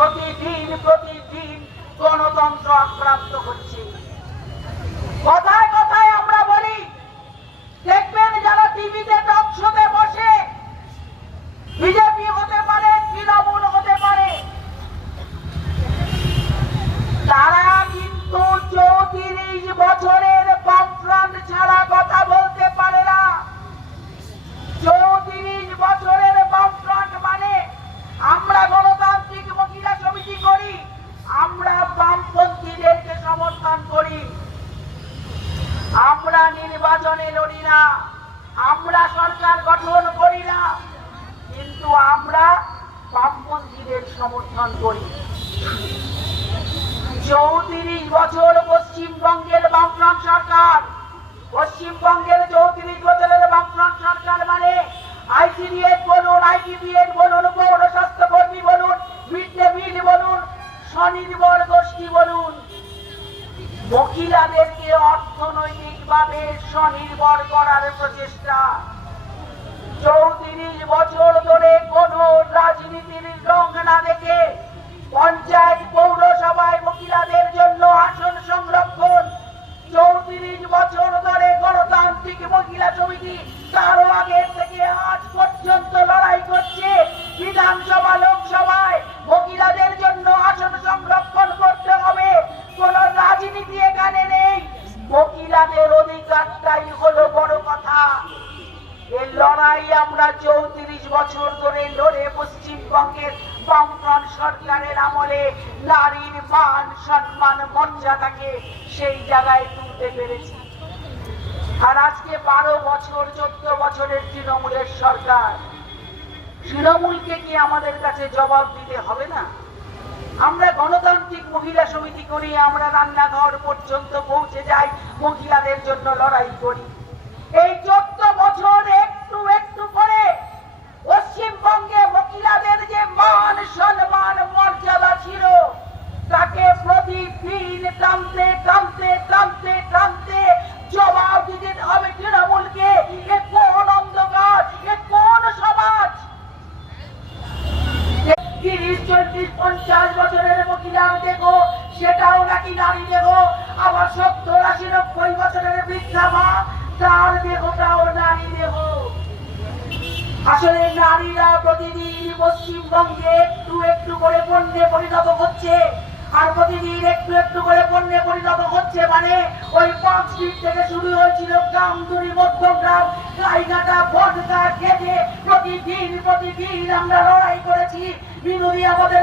প্রতিদিন গণতন্ত্র আক্রান্ত হচ্ছে। কথায় কথায় আমরা বলি, দেখবেন যারা টিভিতে টক শোতে বসে, বিজেপি হতে পারে, তৃণমূল হতে পারে, তারা কিন্তু 34 বছরের বামফ্রন্ট ছাড়া কথা বলতে পারে না। 34 বছরের বামফ্রন্ট মানে আমরা গণতান্ত্রিক মহিলা সমিতি করি, আমরা বামপন্থীদেরকে সমর্থন করি, আমরা নির্বাচনে লড়ি না, আমরা সরকার গঠন করি না, কিন্তু আমরা বামপন্থীদের সমর্থন করি। 34 বছর পশ্চিমবঙ্গের বামফ্রন্ট সরকার, পশ্চিমবঙ্গের 34 বছরের বামফ্রন্ট সরকার মানে আইসিডিএস বলুন, আইটিবিএস বলুন, পৌর স্বাস্থ্যকর্মী বলুন, মিড ডে মিল বলুন, স্বনির্ভর গোষ্ঠী বলুন, মহিলাদেরকে অর্থনৈতিকভাবে স্বনির্ভর করার প্রচেষ্টা। 34 বছর ধরে কোন রাজনীতির রং না দেখে পঞ্চায়েত পৌরসভায় মহিলাদের জন্য আসন সংরক্ষণ। 34 বছর ধরে গণতান্ত্রিক মহিলা সমিতি তারও আগের থেকে আজ পর্যন্ত লড়াই করছে বিধানসভা লোকসভায় মহিলাদের জন্য আসন সংরক্ষণ করতে হবে। কোন রাজনীতি এখানে নেই, মহিলাদের অধিকারটাই হলো বড় কথা। এই লড়াই আমরা 34 বছর ধরে লড়ে পশ্চিমবঙ্গের বামফ্রন্ট সরকারের আমলে নারীর মান সম্মান মর্যাদাকে সেই জায়গায় তুলতে পেরেছি। আর আজকে 12 বছর 14 বছরের তৃণমূলের সরকার, তৃণমূলকে কি আমাদের কাছে জবাব দিতে হবে না? আমরা গণতান্ত্রিক মহিলা সমিতি করি, আমরা রান্নাঘর পর্যন্ত পৌঁছে যাই, মহিলাদের জন্য লড়াই করি। এই 14 বছর একটু একটু করে পশ্চিমবঙ্গে মহিলাদের যে মান সম্মান মর্যাদা ছিল তাকে প্রতিদিন টানতে টানতে টানতে টানতে জবাব দিতে হবে তৃণমূলকে। এ কোন অন্ধকার, এ কোন সমাজ? 30, 40, 50 বছরের মহিলা দেখো, সেটাও নাকি নারী দেখো। আবার 70, 80, 90 বছরের বৃদ্ধা মা, তার দেহটাও নারী দেহ। আসলে নারীরা প্রতিদিন পশ্চিমবঙ্গে একটু একটু করে পণ্যে পরিণত হচ্ছে, আর প্রতিদিন একটু একটু করে পণ্যে পরিণত হচ্ছে মানে ওই 5 ফিট থেকে শুরু হয়েছিল কামদুরি, মধ্যগ্রাম, গাইঘাটা, বনগা, কেটে প্রতিদিন আমরা লড়াই করেছি। বিনোদী আমাদের